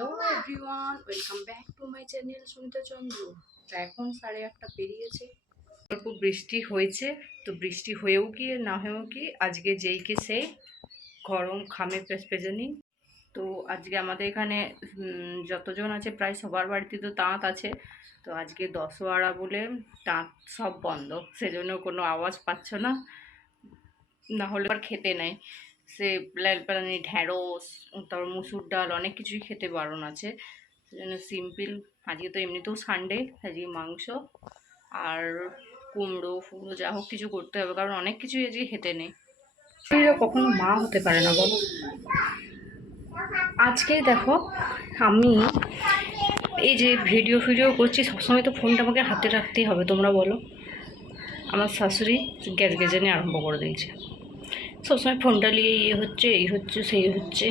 Hello everyone, welcome back to my channel Sumita Chandra. তো এখন 8:30 পেরিয়েছে। অল্প বৃষ্টি হয়েছে, তো বৃষ্টি হয়েও কি না হয়েও কি আজকে যেই কে সেই গরম খামে পেঁচপেচানি। তো আজকে আমাদের এখানে যতজন আছে প্রায় সবার বাড়িতে তো তাঁত আছে। তো আজকে দশহরা বলে তাঁত সব বন্ধ, সেজন্য কোনো আওয়াজ পাচ্ছ না, না হলে আর খেতে নেই। সে লালপালানি ঢ্যাঁড়স, তারপর মুসুর ডাল অনেক কিছুই খেতে বারণ আছে। সেজন্য সিম্পল আজকে তো এমনিতেও সানডে, আজকে মাংস আর কুমড়ো ফুমড়ো যা হোক কিছু করতে হবে, কারণ অনেক কিছুই আজকে খেতে নেই। কখনো মা হতে পারে না বলো। আজকে দেখো আমি এই যে ভিডিও করছি, সবসময় তো ফোনটা আমাকে হাতে রাখতেই হবে, তোমরা বলো। আমার শাশুড়ি গ্যাস গেজানি আরম্ভ করে দিয়েছে, সবসময় ফোনটা নিয়ে এই হচ্ছে সেই হচ্ছে।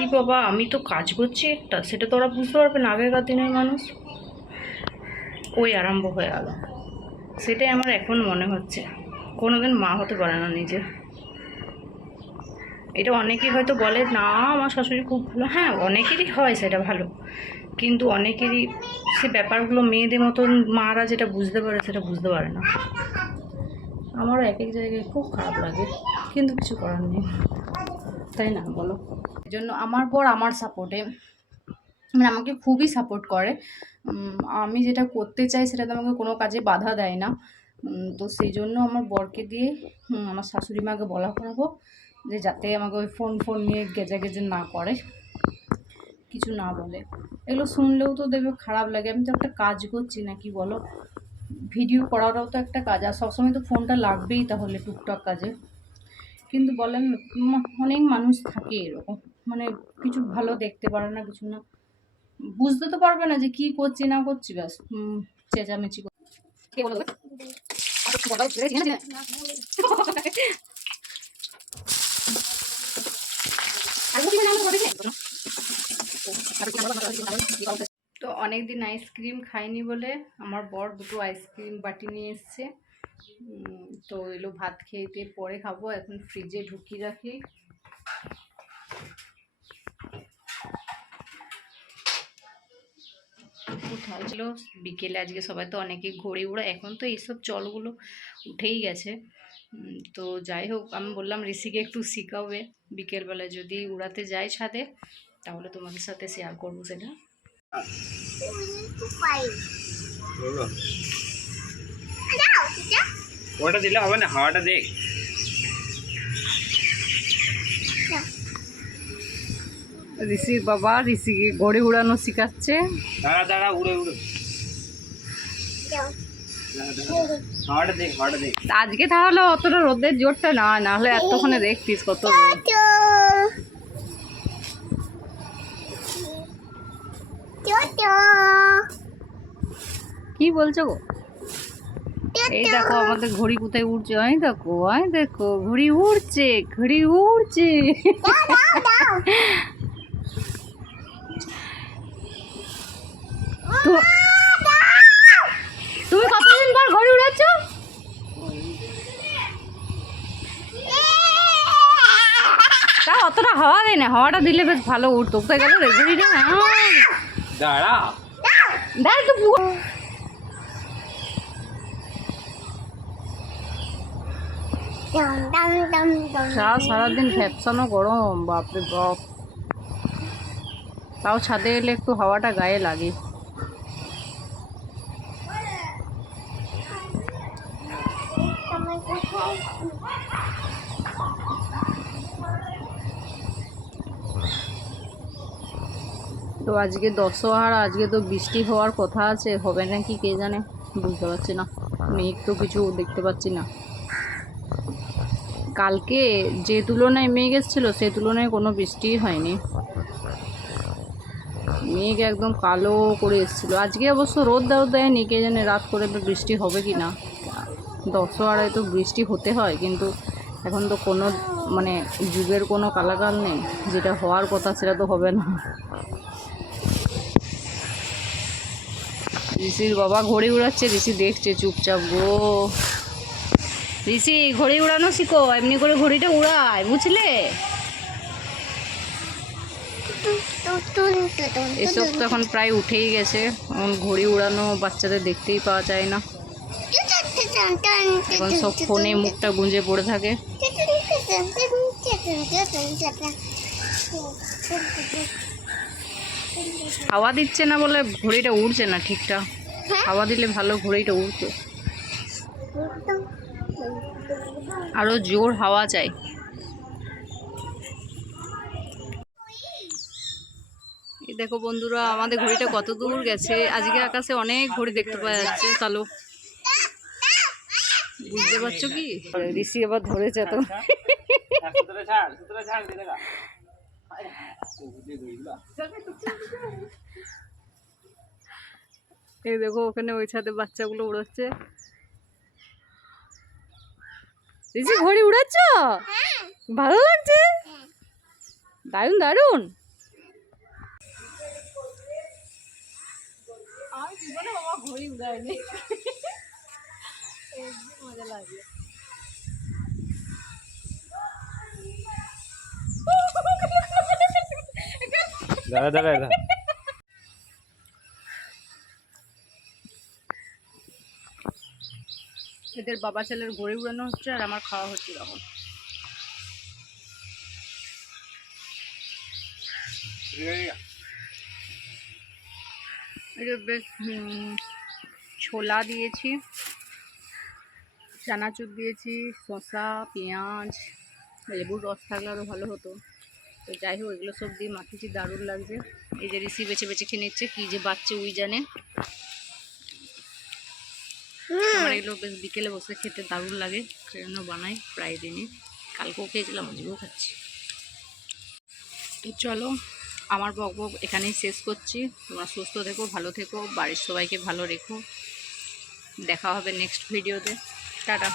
এই বাবা, আমি তো কাজ করছি একটা, সেটা তো ওরা বুঝতে পারবে না, আগেকার দিনের মানুষ। ওই আরম্ভ হয়ে গেল, সেটাই আমার এখন মনে হচ্ছে কোনোদিন মা হতে পারে না নিজে। এটা অনেকেই হয়তো বলে না আমার শাশুড়ি খুব ভালো, হ্যাঁ অনেকেরই হয় সেটা ভালো, কিন্তু অনেকেরই সে ব্যাপারগুলো মেয়েদের মতন মারা যেটা বুঝতে পারে সেটা বুঝতে পারে না। আমারও এক এক জায়গায় খুব খারাপ লাগে, কিন্তু কিছু করার নেই, তাই না বলো। এই জন্য আমার বর আমার সাপোর্টে, মানে আমাকে খুবই সাপোর্ট করে। আমি যেটা করতে চাই সেটাতে আমাকে কোনো কাজে বাধা দেয় না। তো সেই জন্য আমার বরকে দিয়ে আমার শাশুড়ি মাকে বলা করাবো যে যাতে আমাকে ওই ফোন নিয়ে গেজে না করে, কিছু না বলে। এগুলো শুনলেও তো দেখবে খারাপ লাগে। আমি তো একটা কাজ করছি না, কি বলো, ভিডিও করাটাও তো একটা কাজ, আর সবসময় তো ফোনটা লাগবেই তাহলে টুকটাক কাজে। কিন্তু বলেন অনেক মানুষ থাকে এরকম, মানে কিছু ভালো দেখতে পারে না, কিছু না বুঝতে তো পারবে না যে কি করছি না করছি, ব্যাস চেঁচামেচি তো অনেকদিন আইসক্রিম খাইনি বলে আমার বর দুটো আইসক্রিম বাটি নিয়ে এসছে। তো এলো ভাত খেতে পরে খাবো, এখন ফ্রিজে ঢুকিয়ে রাখি। কোথাও ছিল বিকেলে, আজকে সবাই তো অনেকে ঘড়ি উড়া, এখন তো এইসব চলগুলো উঠেই গেছে। তো যাই হোক, আমি বললাম ঋষিকে একটু শিখাবে, বিকেলবেলা যদি উড়াতে যাই ছাদে তাহলে তোমাদের সাথে শেয়ার করবো সেটা। ওটা দিলে হবে না, হাওয়াটা দেখ। ঋষির বাবা ঋষিকে ঘড়ি উড়ানো শিখাচ্ছে। দাঁড়া দাঁড়া, উড়ে উড়ে হাওয়াটা দেখ, হাওয়াটা দেখ। আজকে তাহলে অতটা রোদের জোরটা না হলে এতক্ষণে দেখতিস কত রোদ। কি বলছো গো? এই দেখো আমাদের ঘড়ি কোথায় উড়ছে, দেখো ঘড়ি উড়ছে, ঘড়ি উড়ছে। তুমি কতদিন পর ঘড়ি উড়াচ্ছ? তা অতটা হাওয়া দেয় না, হাওয়াটা দিলে বেশ ভালো উঠতো। কোথায় গেল রে ঘড়িটা? দাঁড়া দেখ তো সারাদিন ফ্যাপসানো গরম, বাপরে বাপ। তাও ছাদে এলে একটু হাওয়াটা গায়ে লাগে। তো আজকে দশহরা, আজকে তো বৃষ্টি হওয়ার কথা আছে, হবে নাকি কে জানে, বুঝতে পারছি না। মেঘ তো কিছু দেখতে পাচ্ছি না। কালকে যে তুলনায় মেঘ এসেছিলো সে তুলনায় কোনো বৃষ্টিই হয়নি, মেঘ একদম কালো করে এসেছিলো। আজকে অবশ্য রোদ দেয়নি, কে জানে রাত করে বৃষ্টি হবে কি না। দশহরায় তো বৃষ্টি হতে হয়, কিন্তু এখন তো কোনো মানে যুগের কোনো কালাকাল নেই, যেটা হওয়ার কথা সেটা তো হবে না। ঋষির বাবা ঘড়ি উড়াচ্ছে, ঋষি দেখছে চুপচাপ গো। ঋষি ঘড়ি উড়ানো শিখো, এমনি করে ঘড়িটা উড়ায়, বুঝলে? এসব তো এখন প্রায় উঠেই গেছে, এখন ঘড়ি উড়ানো বাচ্চাদের দেখতেই পাওয়া যায় না, এখন সব ফোনে মুখটা গুঁজে পড়ে থাকে। হাওয়া দিচ্ছে না বলে ঘড়িটা উড়ছে না ঠিকঠাক, হাওয়া দিলে ভালো ঘড়িটা উড়তো, আরো জোর হাওয়া চাই। এই দেখো বন্ধুরা, আমাদের ঘড়িটা কত দূর গেছে। আজকে আকাশে অনেক ঘড়ি দেখতে পাওয়া যাচ্ছে। চলো, বুঝতে পারছো কি? ঋষি আবার ধরেছে তো। সুতরে ছাড় দে দেখা। এই দেখো ওখানে ওই ছাদে বাচ্চাগুলো উড়াচ্ছে। ঋষি ঘড়ি উড়াচ্ছ? ভালো লাগছে, দারুন দারুন। আমি জীবনে বাবা ঘড়ি উড়াইনি, মজা লাগে। দাঁড়া এদের বাবা ছেলের ঘড়ি উড়ানো হচ্ছে আর আমার খাওয়া হচ্ছে তখন। এটা বেশ ছোলা দিয়েছি, চানাচুর দিয়েছি, শসা, পেঁয়াজ, লেবুর রস থাকলে আরও ভালো হতো। তো যাই হোক, এগুলো সব দিয়ে মাখিয়েছি, দারুণ লাগছে। এই যে ঋষি বেছে বেছে খেয়ে নিচ্ছে, কী যে বাচ্চা উই জানে। আমার এগুলো বেশ বিকেলে বসে খেতে দারুণ লাগে, সেজন্য বানাই প্রায় দিনই। কালকেও খেয়েছিলাম, আজকেও খাচ্ছি। তো চলো, আমার বকবক এখানেই শেষ করছি। তোমরা সুস্থ থেকো, ভালো থেকো, বাড়ির সবাইকে ভালো রেখো। দেখা হবে নেক্সট ভিডিওতে। টাটা।